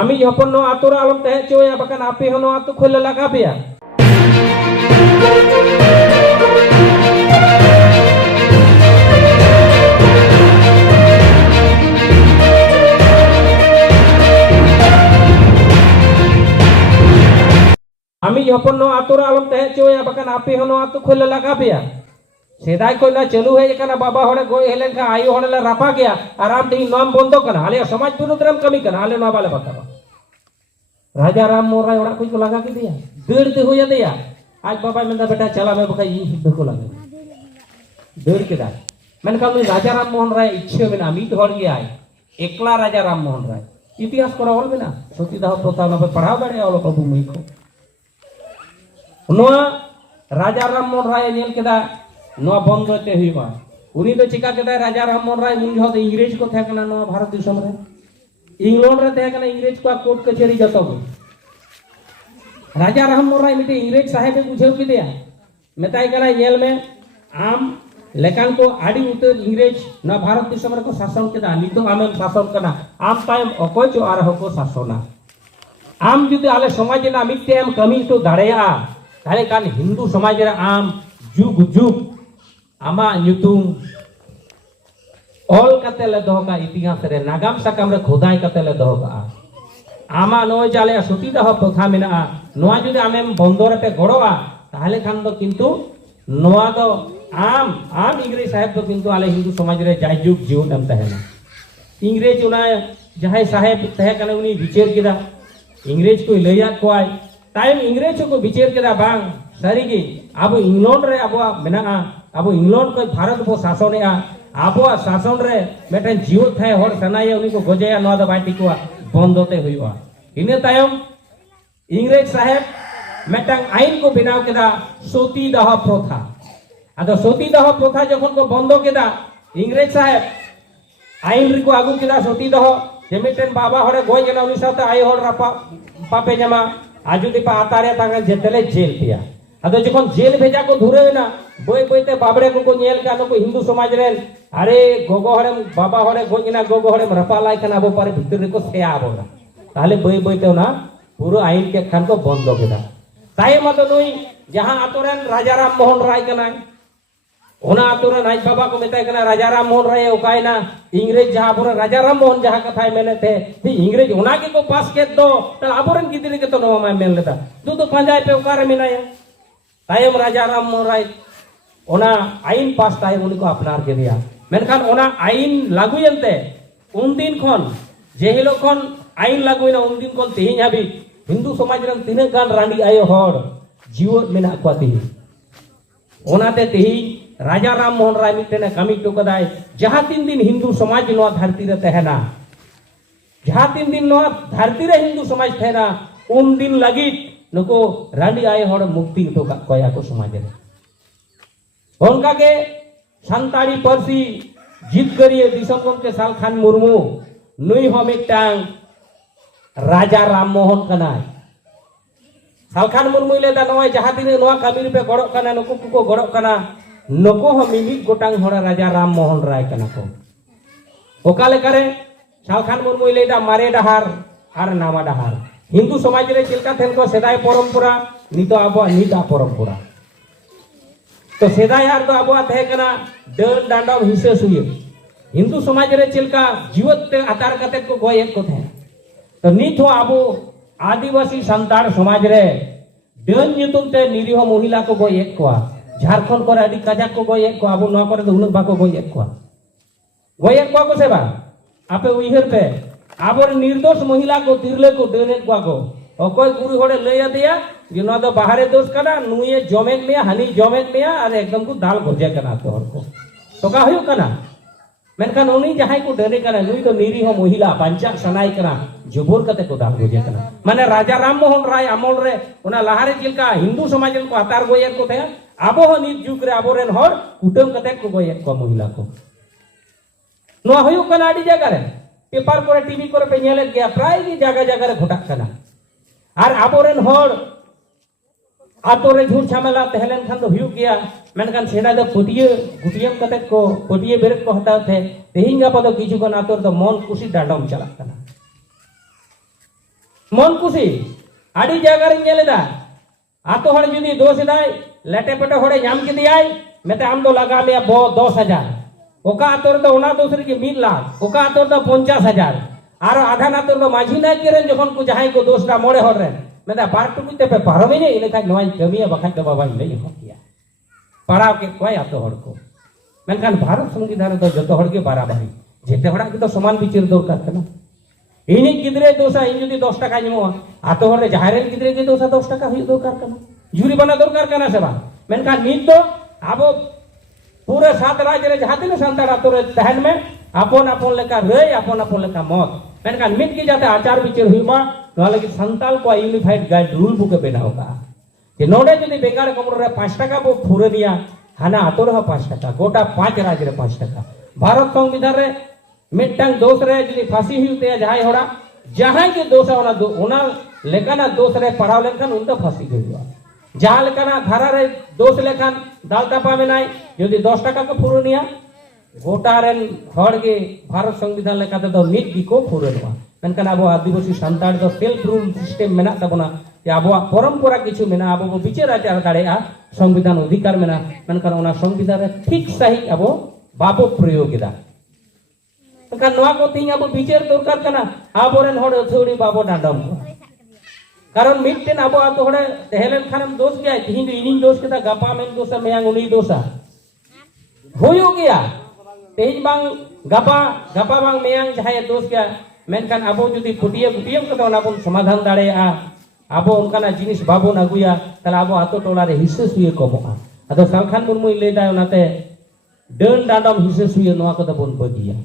আমি যখন নো আতর আলম তহে চোয়া বাকান আপে হনো আতো খোলে লাগা পেয়া আমি যখন নো আতর আলম তহে চোয়া বাকান আপে হনো আতো খোলে লাগা পেয়া সেদাই কইলা চালু হয়ে কানা বাবা হড়ে গই হেলেন का आयु हड़े रापा गया आराम ती नाम बंद कना आले समाज विरोध रम कमी कना आले ना बाले बतावा राजा राम मोहन राय ओड़ा को लगा के दिया देड़ ते हो दिया आज बाबा मेंदा बेटा चला मैं बका ई सिद्ध को लगा देड़ के दा मैंने कहा मैं राजा राम मोहन राय इच्छे में ना मीत हड़ गया एकला राजा राम मोहन राय इतिहास करा ऑल में ना सतीदाह प्रथा ना पढ़ाव दाड़े ऑल बाबू मई को नोआ राजा राम मोहन राय नेल केदा नोआ बंद ते हुईमा उनी तो चिका केदा राजा राम मोहन राय उन जो इंग्रेज को थे कना नोआ भारत दिसम रे इंग्लैंड रे थे कना इंग्रेज को कोर्ट कचहरी जतो राजा राम मोहन राय मिटे इंग्रेज साहेब बुझेव के दिया मेताय कना नेल में आम लेकान को आडी उतर इंग्रेज ना भारत दिसम रे को शासन केदा नितो आमे शासन कना आम तायम अकोय जो आर हको शासना आम जुदि आले समाज ना मिटे एम कमी तो दाड़ेया ताले कान हिंदू समाज रे आम जुग जुग आमा ᱧᱩᱛᱩᱢ ऑल कते ले दोह का इतिहास रे नागाम साकाम रे खोदाई कते ले दोह का आमा नोय जाले सतीदाह प्रथा मेना नोआ जुदि आमेम बंदर पे गड़ोआ ताहले खान दो किंतु नोआ दो आम इंग्रेज साहेब तो किंतु आले हिंदू समाज रे जाय जुग जीवन एम तहेना इंग्रेज उना जहाय साहेब तहे कने उनी विचार केदा इंग्रेज को लैया कोय टाइम इंग्रेज को विचार केदा बांग सारीगी अब इंग्लैंड रे अब मेना अब इंग्लैंड को भारत को शासन अब शासन रे मेटन जीव थे हर सनाये उनी को गजया नोआ द बाटी को बंदते हुआ इने तायम इंग्रेज साहेब मेटन आईन को बनाव केदा सतीदाह प्रथा आदो सतीदाह प्रथा जखन को बंद केदा इंग्रेज साहेब आईन रे को आगु केदा सतीदाह जे मेटन बाबा हरे गय केना उनी साथे आय हर रापा पापे जमा आजुदी पा आतारे तांगे जेतले जेल पिया अदो जखन जेल भेजा को धुरे ना बोय बोयते बाबरे को नेल का को हिंदू समाज रे अरे गोगो हरे बाबा हरे गोजना गोगो हरे रपा लाई कना बो पारे भीतर को से आबोना ताले बोय बोयते ना पूरा आईन के खान को बंद केदा ताई मत नई जहां आतोरन राजा राम मोहन राय कना ओना आतोरन आज बाबा को मेताय कना राजा राम मोहन राय उकायना इंग्रेज जहां पूरा राजा राम मोहन जहां कथाय मेने थे ती इंग्रेज ओना के को पास के दो त आबोरन गिदरे के तो नो मा मेन लेता तू तो पंजाय पे उकारे मिनाया तायम राजा राम मोहन राय ओना आईन पास ताय उनी को अपनार के दिया मेनखान ओना आईन लागुयनते उन दिन खन जे हिलो खन आईन लागुयना उन दिन खन तेहिं हाबि हिंदू समाज रन तिने गान रानी आयो हर जीवन मेना को ती ओनाते तेहि राजा राम मोहन राय मिटेने कमी तो कदाय जहां तीन दिन हिंदू समाज नो धरती रे तहना जहां तीन दिन नो धरती रे हिंदू समाज थेना उन दिन लगी नुको रानी आय हर मुक्ति तो कोया को समाज रे उनका के संताड़ी परसी जीत करिए दिसम के साल खान मुर्मू नुई हो मिटांग राजा राम मोहन कना साल खान मुर्मू लेदा नोय जहां दिन नोआ कमी पे गड़ो कना नुको को गड़ो कना नुको हो मिमी गोटांग हर राजा राम मोहन राय कना को ओकाले करे साल खान मुर्मू लेदा मारे डहार आर नामा डहार हिंदू समाज रे चिलका थेन को सेदाय परंपरा नितो आबो निदा परंपरा तो सेदाय आर तो आबो थे कना डन डांडव हिस्से सुये हिंदू समाज रे चिलका जीवत ते आधार कते को गोय को थे तो नित हो आबो आदिवासी संतान समाज रे डन नितुम ते निरीह महिला को गोय को झारखंड को आदि काजाक को गोय को आबो न करे उन बाको गोय को सेबा आपे उइहर पे आबर निर्दोष महिला को तिरले को देने को अकोय गुरु होड़े लैया दिया जे न दो बाहरे दोष कना नुये जमेक में हानि जमेक में और एकदम को दाल भजे कना तो हर को तो का हुयो कना मेनखान उनी जहां को देने कना नुई तो निरीह महिला पंचाक सनाई कना जुबोर कते को दाल भजे कना माने राजा राम मोहन राय अमल रे ओना लाहारे चिलका हिंदू समाज को आतार गोयन को थे आबो हो नित जुग रे आबोरेन हर कुटुम कते को गोयन को महिला को नो हुयो कना आडी जगह रे पेपर करे टीवी करे पे नेले गया प्राय की जगह जगह रे घटाक कना और आबोरेन हर आतोरे झूठ झमेला तहलेन खान तो हुयो गया मेनखान सेडा दो पटिये गुटियम कते को पटिये बेरेट को हता थे तेहिं गापा दो किछु गन आतोर तो मन खुशी डांडम चला कना मन खुशी आड़ी जगह रे नेलेदा आतो हर जुदी दोष दाय लेटे पेटे हड़े नाम के दियाय मेते आम दो लगा लिया 10,000 ओका आतोर दो ओना दोसर के 1 लाख ओका आतोर दो 50,000 और आधा नातोर दो माझी ना केरेन जखन को जहाई को दोषटा मोड़े हर रे मेदा बार टुकु ते पे पारमे ने इने था नोय कमिया बखाय तो बाबा ले हकिया पड़ाव के कोई आतो हर को मेनखान भारत संविधान दो जतो हर के बराबरी जेते हड़ा के तो समान विचार दरकार कना इनी गिदरे दोसा इन जदी 10 टाका निमो आतो हर रे जहारेन गिदरे के दोसा 10 टाका हुई दरकार कना जुरी बना दरकार कना से बा मेनखान नित दो आबो पूरे 7 राज्य रे जहां तिना संताड़ आतो रे तहन में आपन आपन लेका रे आपन आपन लेका मत मेनखान मित की जाते आचार विचार हुईमा नोआ लगी संताल को यूनिफाइड गाइड रूल बुक बेनाव का कि नोडे जदी बेकार कमर रे 5 टाका बो फुरे दिया हाना आतो रे 5 टाका गोटा 5 राज्य रे 5 टाका भारत संविधान रे मिटटांग दोष रे जदी फांसी हुईते जहाई होड़ा जहां के दोष ओना लेकाना दोष रे पढ़ाव लेखान उनका फांसी हुआ जहां लेकाना धारा रे दोष लेखान दाल टापा में नाई जदी 10 टाका को फुरनिया गोटा रेन हड़ के भारत संविधान लेकाते दो मिट दिको फुरनवा मेनखान आबो आदिवासी संताड़ दो सेल्फ रूल सिस्टम मेना तबना कि आबो परंपरा किछु मेना आबो विचार आचार दाड़ेआ संविधान अधिकार मेना मेनखान ओना संविधान रे ठीक सही आबो बाबो प्रयोग दा मेनखान नोआ को तीन आबो विचार दरकार कना आबो रेन हड़ अथौड़ी बाबो डांडम कारण मिटटेन आबो आतो हड़े तेहलेन खानम दोष गया तिहिं दो इनिंग दोष केदा गापा मेन दोषा मेयांग उनी दोषा होयो गया तेज बांग गापा गापा बांग मेयांग जहाय दोष गया मेनखान आबो जुदी पुटिया गुटियम कतो नाबो समाधान दाड़ेआ आबो उनकाना जिनिस बाबो नागुया तला आबो आतो टोला रे हिस्से सुये कमोआ अदो सालखान मुर्मु लेदा ओनाते डन डांडम हिस्से सुये नोआ को दबोन बगिया